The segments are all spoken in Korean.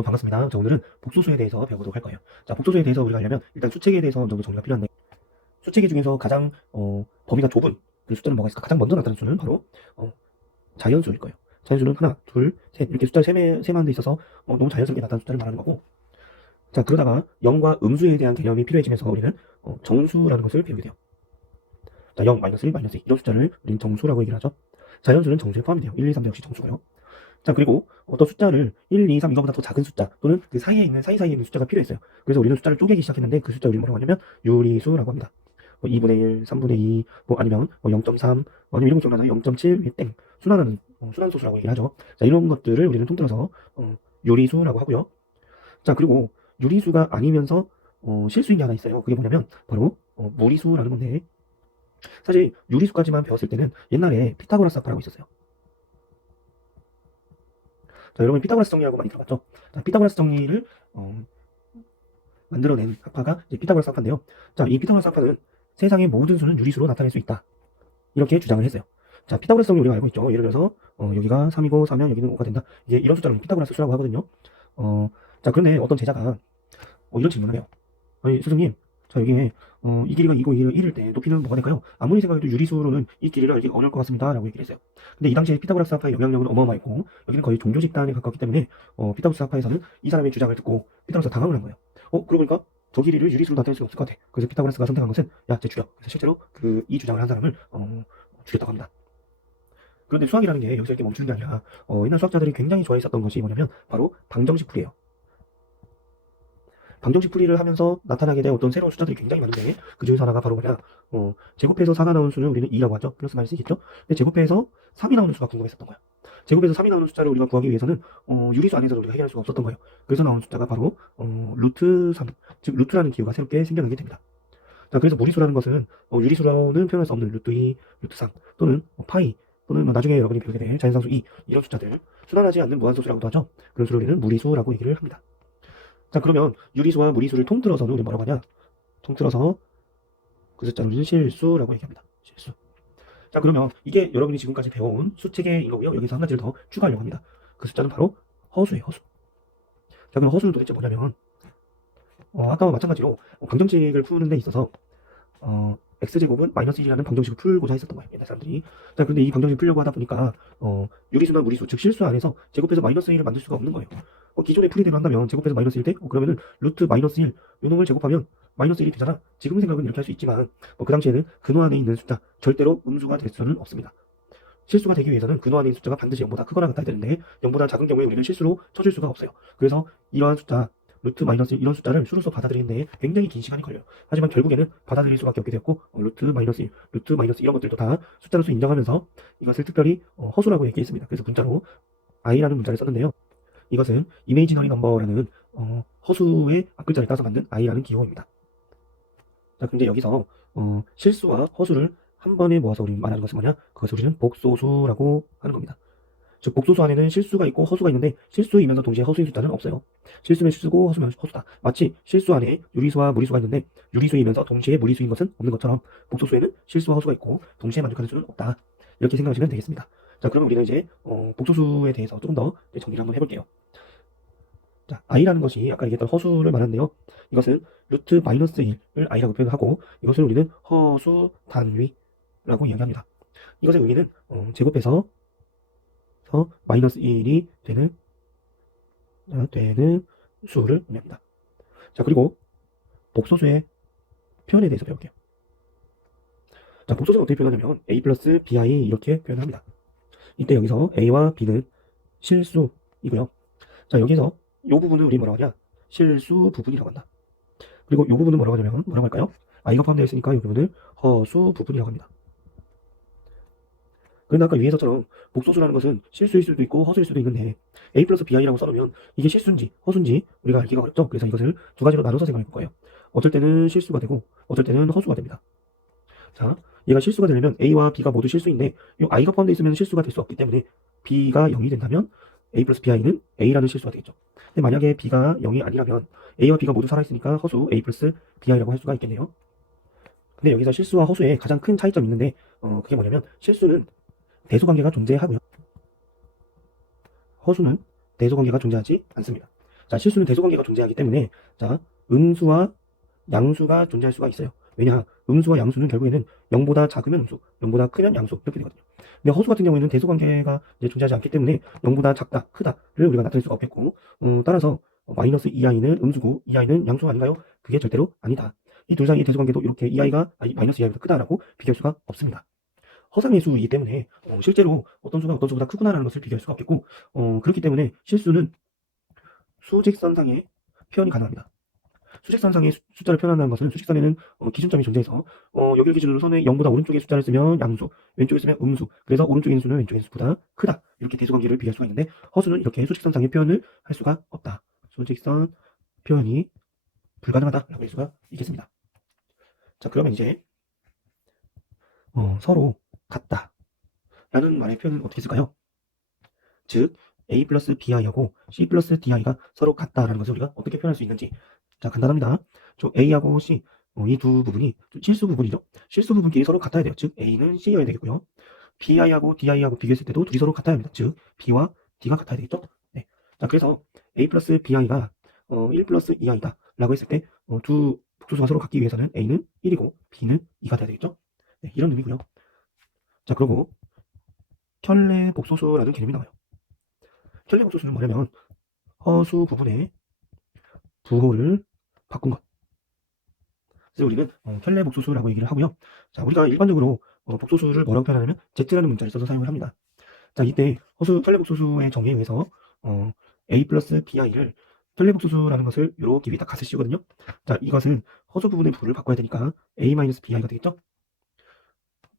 여러분 반갑습니다. 자, 오늘은 복소수에 대해서 배워보도록 할 거예요. 자, 복소수에 대해서 우리가 하려면 일단 수체계에 대해서 어느 정도 정리가 필요한데, 수체계 중에서 가장 범위가 좁은 그 숫자는 뭐가 있을까? 가장 먼저 나타나는 수는 바로 자연수일 거예요. 자연수는 하나, 둘, 셋 이렇게 숫자 세만 돼 있어서 너무 자연스럽게 나타나는 숫자를 말하는 거고, 자, 그러다가 영과 음수에 대한 개념이 필요해지면서 우리는 정수라는 것을 배우게 돼요. 자, 0, 마이너스 1, 마이너스 2 이런 숫자를 우리는 정수라고 얘기를 하죠. 자연수는 정수에 포함이 돼요. 1, 2, 3도 역시 정수고요. 자, 그리고 어떤 숫자를 1, 2, 3 이거보다 더 작은 숫자 또는 그 사이에 있는 사이사이에 있는 숫자가 필요했어요. 그래서 우리는 숫자를 쪼개기 시작했는데 그 숫자 우리는 뭐라고 하냐면 유리수라고 합니다. 2분의 1, 3분의 2, 아니면 0.3, 아니면 이런 거 기억나나요? 0.7, 땡. 순환하는 순환소수라고 얘기를 하죠. 자, 이런 것들을 우리는 통틀어서 유리수라고 하고요. 자, 그리고 유리수가 아니면서 실수인 게 하나 있어요. 그게 뭐냐면 바로 무리수라는 건데, 사실 유리수까지만 배웠을 때는 옛날에 피타고라스 합파라고 있었어요. 자, 여러분 피타고라스 정리라고 많이 들어봤죠? 자, 피타고라스 정리를 만들어낸 합파가 이제 피타고라스 합파인데요. 자, 이 피타고라스 합파는 세상의 모든 수는 유리수로 나타낼 수 있다, 이렇게 주장을 했어요. 자, 피타고라스 정리 우리가 알고 있죠. 예를 들어서 여기가 3이고 4면 여기는 5가 된다. 이제 이런 숫자를 피타고라스 수라고 하거든요. 자, 그런데 어떤 제자가 이런 질문을 해요. 아니, 스승님, 자, 여기에 이 길이가 2고 1일 때 높이는 뭐가 될까요? 아무리 생각해도 유리수로는 이 길이를 알기가 어려울 것 같습니다, 라고 얘기를 했어요. 근데 이 당시에 피타고라스 합파의 영향력은 어마어마했고, 여기는 거의 종교 집단에 가깝기 때문에 피타고라스 합파에서는 이 사람의 주장을 듣고 피타고라스가 당황을 한 거예요. 그러고 보니까 저 길이를 유리수로 나타낼 수는 없을 것 같아. 그래서 피타고라스가 선택한 것은, 야, 쟤 죽여. 그래서 실제로 이 주장을 한 사람을 죽였다고 합니다. 그런데 수학이라는 게 여기서 이렇게 멈추는 게 아니라 옛날 수학자들이 굉장히 좋아했었던 것이 뭐냐면 바로 방정식 풀이에요. 방정식 풀이를 하면서 나타나게 된 어떤 새로운 숫자들이 굉장히 많은데, 그 중에서 하나가 바로 뭐냐, 제곱해서 4가 나오는 수는 우리는 2라고 하죠. 플러스 마이너스 있겠죠? 근데 제곱해서 3이 나오는 수가 궁금했었던 거야. 제곱해서 3이 나오는 숫자를 우리가 구하기 위해서는 유리수 안에서 우리가 해결할 수가 없었던 거예요. 그래서 나오는 숫자가 바로 루트 3, 즉 루트라는 기호가 새롭게 생겨나게 됩니다. 자, 그래서 무리수라는 것은 유리수로는 표현할 수 없는 루트 2, 루트 3 또는 파이, 또는 나중에 여러분이 배우게 될 자연상수 2, 이런 숫자들, 순환하지 않는 무한소수라고도 하죠. 그런 수를 우리는 무리수라고 얘기를 합니다. 자, 그러면 유리수와 무리수를 통틀어서는 우리 뭐라고 하냐? 통틀어서 그 숫자를 우리는 실수라고 얘기합니다. 실수. 자, 그러면 이게 여러분이 지금까지 배워온 수체계인 거고요. 여기서 한 가지를 더 추가하려고 합니다. 그 숫자는 바로 허수예요, 허수. 자, 그럼 허수는 도대체 뭐냐면 아까와 마찬가지로 방정식을 푸는 데 있어서 x제곱은 마이너스 1이라는 방정식을 풀고자 했었던 거예요, 옛날 사람들이. 자, 그런데 이 방정식을 풀려고 하다 보니까 유리수나 무리수, 즉 실수 안에서 제곱해서 마이너스 1을 만들 수가 없는 거예요. 기존의 풀이대로 한다면 제곱해서 마이너스 1 때 그러면은 루트 마이너스 1 요놈을 제곱하면 마이너스 1이 되잖아. 지금 생각은 이렇게 할 수 있지만 그 당시에는 근호 안에 있는 숫자, 절대로 음수가 될 수는 없습니다. 실수가 되기 위해서는 근호 안에 있는 숫자가 반드시 0보다 크거나 같아야 되는데 0보다 작은 경우에 우리는 실수로 쳐줄 수가 없어요. 그래서 이러한 숫자, 루트 마이너스 이런 숫자를 수로서 받아들이는데 굉장히 긴 시간이 걸려요. 하지만 결국에는 받아들일 수밖에 없게 되었고, 루트 마이너스 1, 루트 마이너스 이런 것들도 다 숫자로서 인정하면서 이것을 특별히 허수라고 얘기했습니다. 그래서 문자로 i라는 문자를 썼는데요. 이것은 이메이지너리 넘버라는 허수의 앞글자를 따서 만든 i라는 기호입니다. 자, 근데 여기서 실수와 허수를 한 번에 모아서 우리 말하는 것은 뭐냐? 그것을 우리는 복소수라고 하는 겁니다. 즉 복소수 안에는 실수가 있고 허수가 있는데, 실수이면서 동시에 허수인 숫자는 없어요. 실수면 실수고 허수면 허수다. 마치 실수 안에 유리수와 무리수가 있는데 유리수이면서 동시에 무리수인 것은 없는 것처럼 복소수에는 실수와 허수가 있고 동시에 만족하는 수는 없다, 이렇게 생각하시면 되겠습니다. 자, 그러면 우리는 이제 복소수에 대해서 조금 더 정리를 한번 해볼게요. 자, i라는 것이 아까 얘기했던 허수를 말하는데요. 이것은 루트 마이너스 1을 i라고 표현하고, 이것을 우리는 허수 단위라고 이야기합니다. 이것의 의미는 제곱해서 마이너스 1이 되는 수를 의미합니다. 자, 그리고 복소수의 표현에 대해서 배울게요. 자, 복소수는 어떻게 표현하냐면 a 플러스 bi 이렇게 표현합니다. 이때 여기서 a와 b는 실수이고요. 자, 여기서 이 부분을 우리 뭐라고 하냐? 실수 부분이라고 한다. 그리고 이 부분은 뭐라고 하냐면 뭐라고 할까요? i가 포함되어 있으니까 이 부분을 허수 부분이라고 합니다. 그런데 아까 위에서처럼 복소수라는 것은 실수일 수도 있고 허수일 수도 있는데 a 플러스 bi라고 써놓으면 이게 실수인지 허수인지 우리가 알기가 어렵죠. 그래서 이것을 두 가지로 나눠서 생각해 볼 거예요. 어쩔 때는 실수가 되고 어쩔 때는 허수가 됩니다. 자, 얘가 실수가 되려면 a와 b가 모두 실수인데 이 i가 포함되어 있으면 실수가 될 수 없기 때문에 b가 0이 된다면 a 플러스 bi는 a라는 실수가 되겠죠. 근데 만약에 b가 0이 아니라면 a와 b가 모두 살아있으니까 허수 a 플러스 bi라고 할 수가 있겠네요. 근데 여기서 실수와 허수에 가장 큰 차이점이 있는데 그게 뭐냐면 실수는 대소관계가 존재하고요, 허수는 대소관계가 존재하지 않습니다. 자, 실수는 대소관계가 존재하기 때문에, 자, 음수와 양수가 존재할 수가 있어요. 왜냐? 음수와 양수는 결국에는 0보다 작으면 음수, 0보다 크면 양수 이렇게 되거든요. 근데 허수 같은 경우에는 대소관계가 이제 존재하지 않기 때문에 0보다 작다, 크다를 우리가 나타낼 수가 없겠고, 따라서 마이너스 2i는 음수고 2i는 양수 아닌가요? 그게 절대로 아니다. 이 둘 사이의 대소관계도 이렇게 2i가 마이너스 2i보다 크다라고 비교할 수가 없습니다. 허상의 수이기 때문에 실제로 어떤 수가 어떤 수보다 크구나라는 것을 비교할 수가 없겠고, 그렇기 때문에 실수는 수직선상의 표현이 가능합니다. 수직선상의 숫자를 표현한다는 것은 수직선에는 기준점이 존재해서 여기를 기준으로 선의 0보다 오른쪽의 숫자를 쓰면 양수, 왼쪽에 쓰면 음수, 그래서 오른쪽에 있는 수는 왼쪽에 있는 수보다 크다. 이렇게 대수관계를 비교할 수가 있는데 허수는 이렇게 수직선상의 표현을 할 수가 없다. 수직선 표현이 불가능하다라고 할 수가 있겠습니다. 자, 그러면 이제 서로 같다 라는 말의 표현은 어떻게 쓸까요? 즉 A 플러스 BI하고 C 플러스 DI가 서로 같다라는 것을 우리가 어떻게 표현할 수 있는지. 자, 간단합니다. 저 A하고 C 이 두 부분이 실수 부분이죠. 실수 부분끼리 서로 같아야 돼요. 즉 A는 C여야 되겠고요. BI하고 DI하고 비교했을 때도 둘이 서로 같아야 합니다. 즉 B와 D가 같아야 되겠죠. 네. 자, 그래서 A 플러스 BI가 1 플러스 2i다 라고 했을 때 두 복소수가 서로 같기 위해서는 A는 1이고 B는 2가 돼야 되겠죠. 네, 이런 의미고요. 자, 그리고 켤레 복소수라는 개념이 나와요. 켤레 복소수는 뭐냐면 허수 부분의 부호를 바꾼 것. 그래서 우리는 켤레 복소수라고 얘기를 하고요. 자, 우리가 일반적으로 복소수를 뭐라고 표현하냐면 Z라는 문자를 써서 사용을 합니다. 자, 이때 켤레 복소수의 정의에 의해서 A 플러스 BI를 켤레 복소수라는 것을 이렇게 위에 딱 갓을 씌우거든요. 자, 이것은 허수 부분의 부를 바꿔야 되니까 A 마이너스 BI가 되겠죠?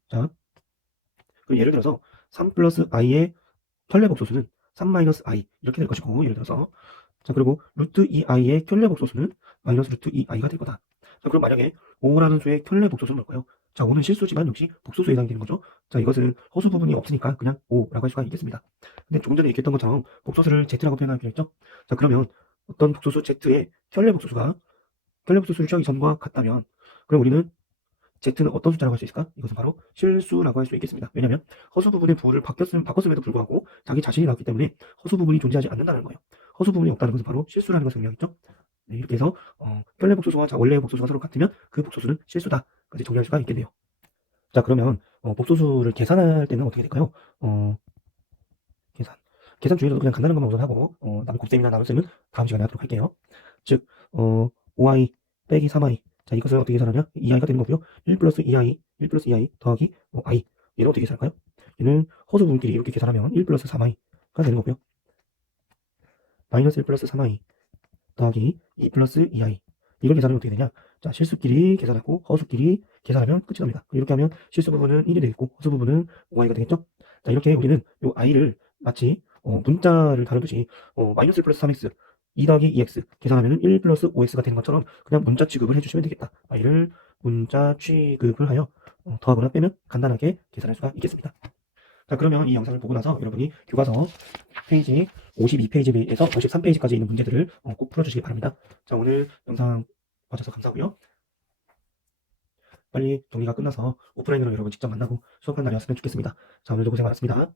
자, 그럼 예를 들어서 3 플러스 i의 켤레 복소수는 3 마이너스 i 이렇게 될 것이고, 예를 들어서 자, 그리고 루트 2i의 켤레 복소수는 마이너스 루트 2i가 될 거다. 자, 그럼 만약에 5라는 수의 켤레 복소수는 뭘까요? 자, 5는 실수지만 역시 복소수에 해당이 되는 거죠. 자, 이것은 허수 부분이 없으니까 그냥 5라고 할 수가 있겠습니다. 근데 조금 전에 얘기했던 것처럼 복소수를 z라고 표현하기로 했죠. 자, 그러면 어떤 복소수 z의 켤레 복소수가 켤레 복소수를 취하기 전과 같다면, 그럼 우리는 z는 어떤 숫자라고 할 수 있을까? 이것은 바로 실수라고 할 수 있겠습니다. 왜냐하면 허수 부분의 부호를 바꿨음에도 불구하고 자기 자신이 나왔기 때문에 허수 부분이 존재하지 않는다는 거예요. 허수 부분이 없다는 것은 바로 실수라는 것을 의미하겠죠. 네, 이렇게 해서 켤레 복소수와 원래의 복소수가 서로 같으면 그 복소수는 실수다까지 정리할 수가 있겠네요. 자, 그러면 복소수를 계산할 때는 어떻게 될까요? 계산. 계산 중에서도 그냥 간단한 것만 우선하고 곱셈이나 나눗셈은 다음 시간에 하도록 할게요. 즉 5i 빼기 3i. 자, 이것을 어떻게 계산하냐? 2i가 되는 거고요. 1 플러스 2i, 1 플러스 2i 더하기 i. 얘는 어떻게 계산할까요? 얘는 허수 부분끼리 이렇게 계산하면 1 플러스 3i가 되는 거고요. 마이너스 1 플러스 3i 더하기 2 플러스 2i. 이걸 계산하면 어떻게 되냐? 자, 실수끼리 계산하고 허수끼리 계산하면 끝이 납니다. 이렇게 하면 실수 부분은 1이 되겠고 허수 부분은 5i가 되겠죠? 자, 이렇게 우리는 이 i를 마치 문자를 다루듯이 마이너스 1 플러스 3x 2 더하기 2x 계산하면 1 플러스 5x가 되는 것처럼 그냥 문자 취급을 해주시면 되겠다. i를 문자 취급을 하여 더하거나 빼면 간단하게 계산할 수가 있겠습니다. 자, 그러면 이 영상을 보고 나서 여러분이 교과서 페이지 52페이지에서 53페이지까지 있는 문제들을 꼭 풀어주시기 바랍니다. 자, 오늘 영상 봐주셔서 감사하고요. 빨리 정리가 끝나서 오프라인으로 여러분 직접 만나고 수업하는 날이었으면 좋겠습니다. 자, 오늘도 고생 많았습니다.